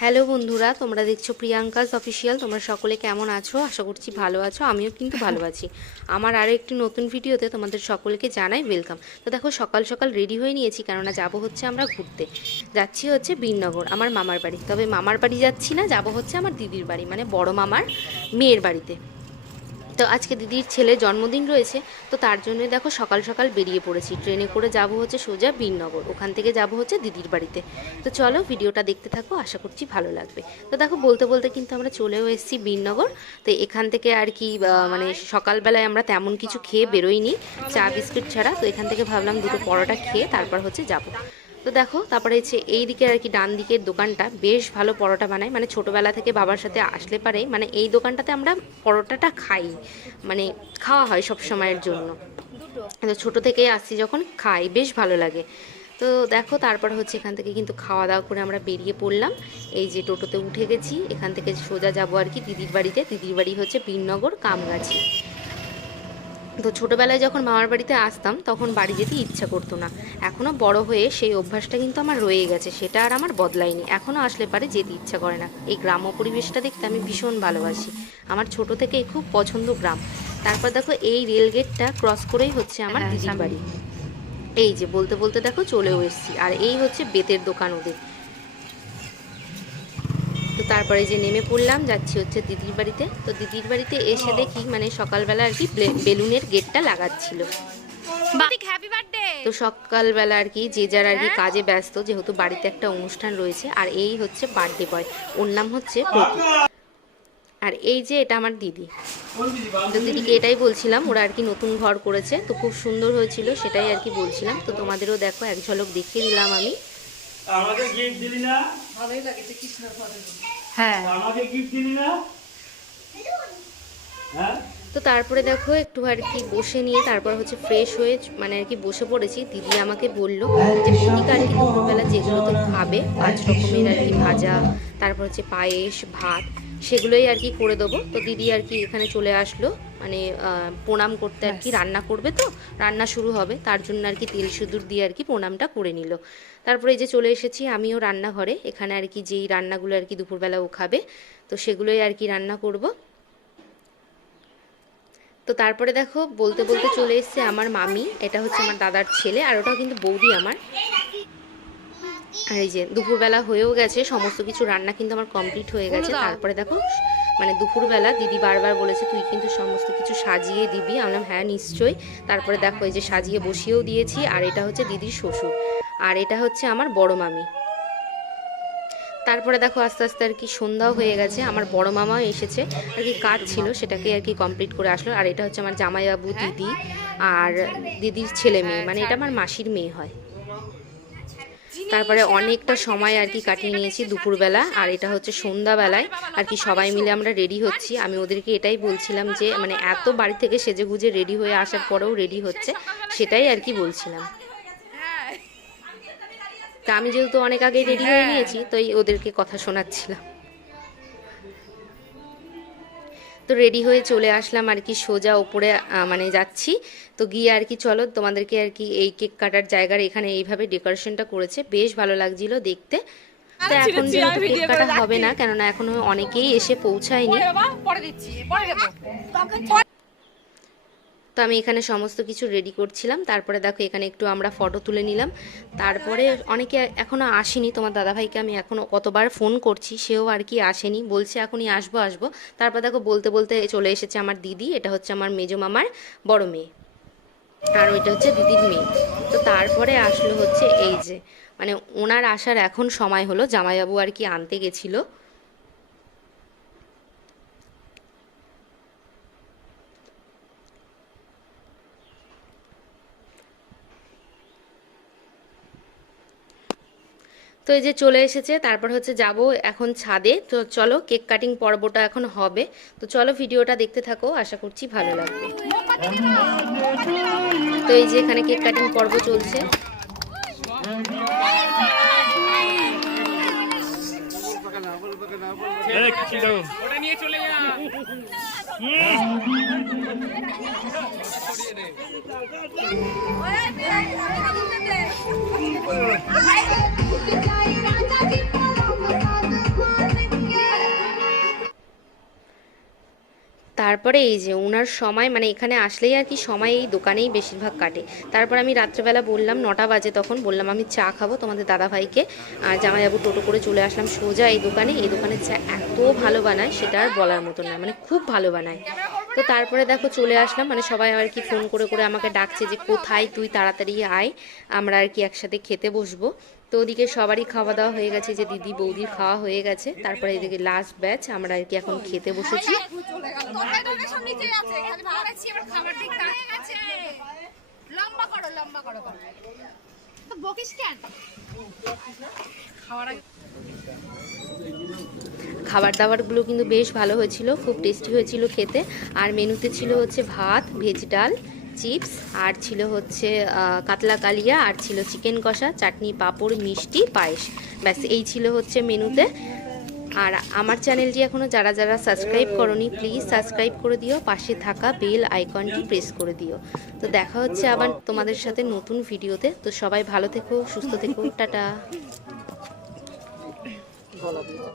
Hello বন্ধুরা, তোমরা দেখছ প্রিয়াঙ্কাস অফিসিয়াল। তোমরা সকলে কেমন আছো? আশা করছি ভালো আছো, আমিও কিন্তু ভালো আছি। আমার আরও একটি নতুন ভিডিওতে তোমাদের সকলকে জানাই ওয়েলকাম তো দেখো, সকাল সকাল রেডি হয়ে নিয়েছি, কেননা যাব হচ্ছে আমরা ঘুরতে। যাচ্ছি হচ্ছে বীরনগর আমার মামার বাড়ি। তবে মামার বাড়ি যাচ্ছি না, যাব হচ্ছে আমার দিদির বাড়ি মানে বড় মামার মেয়ের বাড়িতে। তো আজকে দিদির ছেলে জন্মদিন রয়েছে, তো তার জন্য দেখো সকাল সকাল বেরিয়ে পড়েছি। ট্রেনে করে যাব হচ্ছে সোজা বীরনগর, ওখান থেকে যাব হচ্ছে দিদির বাড়িতে। তো চলো ভিডিওটা দেখতে থাকো, আশা করছি ভালো লাগবে। তো দেখো বলতে বলতে কিন্তু আমরা চলেও এসেছি বীরনগর, তো এখান থেকে আর কি মানে সকালবেলায় আমরা তেমন কিছু খেয়ে বেরোইনি, চা বিস্কুট ছাড়া। তো এখান থেকে ভাবলাম দুটো পরোটা খেয়ে তারপর হচ্ছে যাব। তো দেখো, তারপরে হচ্ছে এই দিকে আর কি ডান দিকের দোকানটা বেশ ভালো পরোটা বানায়। মানে ছোটোবেলা থেকে বাবার সাথে আসলে পারে মানে এই দোকানটাতে আমরা পরোটাটা খাই। মানে খাওয়া হয় সব সময়ের জন্য। তো ছোটো থেকেই আসছি যখন, খাই, বেশ ভালো লাগে। তো দেখো, তারপর হচ্ছে এখান থেকে কিন্তু খাওয়া দাওয়া করে আমরা বেরিয়ে পড়লাম। এই যে টোটোতে উঠে গেছি, এখান থেকে সোজা যাব আর কি দিদির বাড়িতে। দিদির বাড়ি হচ্ছে বীরনগর কামগাছি। তো ছোটোবেলায় যখন মামার বাড়িতে আসতাম তখন বাড়ি যেতে ইচ্ছা করতো না। এখনও বড় হয়ে সেই অভ্যাসটা কিন্তু আমার রয়ে গেছে সেটা আর আমার বদলায়নি। এখনও আসলে পারে যেতে ইচ্ছা করে না। এই গ্রাম্য পরিবেশটা দেখতে আমি ভীষণ ভালোবাসি। আমার ছোট থেকে খুব পছন্দ গ্রাম। তারপর দেখো এই রেল গেটটা ক্রস করেই হচ্ছে আমার দিদির বাড়ি। এই যে বলতে বলতে দেখো চলেও এসেছি। আর এই হচ্ছে বেতের দোকান ওদের। তারপরে যে নেমে পড়লাম যাচ্ছি হচ্ছে দিদির বাড়িতে। তো দিদির বাড়িতে এসে দেখি মানে সকালবেলা আর কি বেলুনের গেটটা লাগাচ্ছিল। তো সকালবেলা আর কি যে যার আর কি কাজে ব্যস্ত যেহেতু বাড়িতে একটা অনুষ্ঠান রয়েছে আর এই হচ্ছে বার্থডে বয় ওর নাম হচ্ছে প্রতীক আর এই যে এটা আমার দিদি। তো দিদিকে এটাই বলছিলাম ওরা আর কি নতুন ঘর করেছে তো খুব সুন্দর হয়েছিল সেটাই আর কি বলছিলাম। তো তোমাদেরও দেখো এক ঝলক দেখিয়ে দিলাম আমি। আমাকে গিফট দিলি না? হ্যাঁ না হ্যাঁ। তো তারপরে দেখো একটু আর কি বসে নিয়ে তারপর হচ্ছে ফ্রেশ হয়ে মানে আর কি বসে পড়েছি। দিদি আমাকে বলল যে প্রতিকা আর কি দুপুরবেলা যেগুলো তো খাবে পাঁচ রকমের আর কি ভাজা তারপর হচ্ছে পায়েস ভাত সেগুলোই আর কি করে দেবো। তো দিদি আর কি এখানে চলে আসলো। মানে প্রণাম করতে আর কি রান্না করবে তো রান্না শুরু হবে তার জন্য আর কি তেল সিঁদুর দিয়ে আর কি প্রণামটা করে নিল। তারপরে এই যে চলে এসেছি আমিও রান্নাঘরে এখানে আর কি যেই রান্নাগুলো আর কি দুপুরবেলা ও খাবে তো সেগুলোই আর কি রান্না করব। তো তারপরে দেখো বলতে বলতে চলে এসছে আমার মামি এটা হচ্ছে আমার দাদার ছেলে আর ওটাও কিন্তু বৌদি আমার। আর এই যে দুপুরবেলা হয়েও গেছে সমস্ত কিছু রান্না কিন্তু আমার কমপ্লিট হয়ে গেছে তারপরে দেখো মানে দুপুরবেলা দিদি বারবার বলেছে, তুই কিন্তু সমস্ত কিছু সাজিয়ে দিবি। আমি বললাম হ্যাঁ নিশ্চয়ই। তারপরে দেখো, এই যে সাজিয়ে বসিয়েও দিয়েছি, আর এটা হচ্ছে দিদির শ্বশুর, আর এটা হচ্ছে আমার বড় মামি। তারপরে দেখো, আস্তে আস্তে আর কি সন্ধ্যাও হয়ে গেছে, আমার বড় মামাও এসেছে, আর কি কাজ ছিল, সেটাকে আর কি কমপ্লিট করে আসলো, আর এটা হচ্ছে আমার জামাইবাবু, দিদি, আর দিদির ছেলে মেয়ে মানে এটা আমার মাসির মেয়ে হয়। তারপরে অনেকটা সময় আর কি কাটিয়ে নিয়েছি দুপুরবেলা আর এটা হচ্ছে সন্ধ্যাবেলায়। আর কি সবাই মিলে আমরা রেডি হচ্ছি। আমি ওদেরকে এটাই বলছিলাম যে মানে এত বাড়ি থেকে সেজে গুজে রেডি হয়ে আসার পরেও রেডি হচ্ছে সেটাই আর কি বলছিলাম। তা আমি যেহেতু অনেক আগে রেডি হয়ে নিয়েছি তো ওদেরকে কথা শোনাচ্ছিলাম। তো রেডি হয়ে চলে আসলাম আর কি সোজা ওপরে মানে যাচ্ছি। তো গিয়ে আর কি চলো তোমাদেরকে আর কি এই কেক কাটার জায়গার এখানে এইভাবে ডেকোরেশনটা করেছে। বেশ ভালো লাগছিল দেখতে। তো এখন যেহেতু কেক কাটা হবে না কেননা এখনও অনেকেই এসে পৌঁছায়নি বাবা পরে দিচ্ছি পরে দেবো তো আমি এখানে সমস্ত কিছু রেডি করছিলাম। তারপরে দেখো এখানে একটু আমরা ফটো তুলে নিলাম। তারপরে অনেকে এখনও আসেনি। তোমার দাদাভাইকে আমি এখনও কতবার ফোন করছি, সেও আর কি আসেনি। বলছে এখনই আসব আসব। তারপর দেখো বলতে বলতে চলে এসেছে আমার দিদি। এটা হচ্ছে আমার মেজো মামার বড় মেয়ে। আর ওইটা হচ্ছে দিদির মেয়ে। তো তারপরে আসলো হচ্ছে এই যে মানে ওনার আসার এখন সময় হলো। জামাইবাবু আর কি আনতে গেছিল। তো এই যে চলে এসেছে, তারপর হচ্ছে যাব এখন ছাদে। তো চলো, কেক কাটিং পর্বটা এখন হবে। তো চলো ভিডিওটা দেখতে থাকো, আশা করছি ভালো লাগবে। তো এই যে এখানে কেক কাটিং পর্ব চলছে। তারপরে এই যে ওনার সময় মানে এখানে আসলেই আর কি সময় এই দোকানেই বেশিরভাগ কাটে। তারপর আমি রাত্রেবেলা বললাম, নটা বাজে তখন বললাম, আমি চা খাব তোমাদের দাদা ভাইকে আর জামাইবাবু টোটো করে চলে আসলাম সোজা এই দোকানে। এই দোকানের চা এত ভালো বানায়, সেটা আর বলার মতো না মানে খুব ভালো বানায়। তো তারপরে দেখো চলে আসলাম মানে সবাই আর কি ফোন করে করে আমাকে ডাকছে যে, কোথায়? তুই তাড়াতাড়ি আয়, আমরা আর কি একসাথে খেতে বসবো। তো ওদিকে সবারই খাওয়া দাওয়া হয়ে গেছে যে দিদি বৌদির খাওয়া হয়ে গেছে। তারপরে এদিকে লাস্ট ব্যাচ আমরা আর কি এখন খেতে বসেছি। খাবার দাবারগুলো কিন্তু বেশ ভালো হয়েছিল, খুব টেস্টি হয়েছিল খেতে। আর মেনুতে ছিল হচ্ছে ভাত, ভেজ ডাল চিপস, আর ছিল হচ্ছে কাতলা কালিয়া, আর ছিল চিকেন কষা, চাটনি, পাঁপড়, মিষ্টি, পায়েস। ব্যাস, এই ছিল হচ্ছে মেনুতে। আর আমার চ্যানেলটি এখনও যারা যারা সাবস্ক্রাইব করনি, প্লিজ সাবস্ক্রাইব করে দিও। পাশে থাকা বেল আইকনটি প্রেস করে দিও। তো দেখা হচ্ছে আবার তোমাদের সাথে নতুন ভিডিওতে। তো সবাই ভালো থেকো, সুস্থ থেকো, টাটা।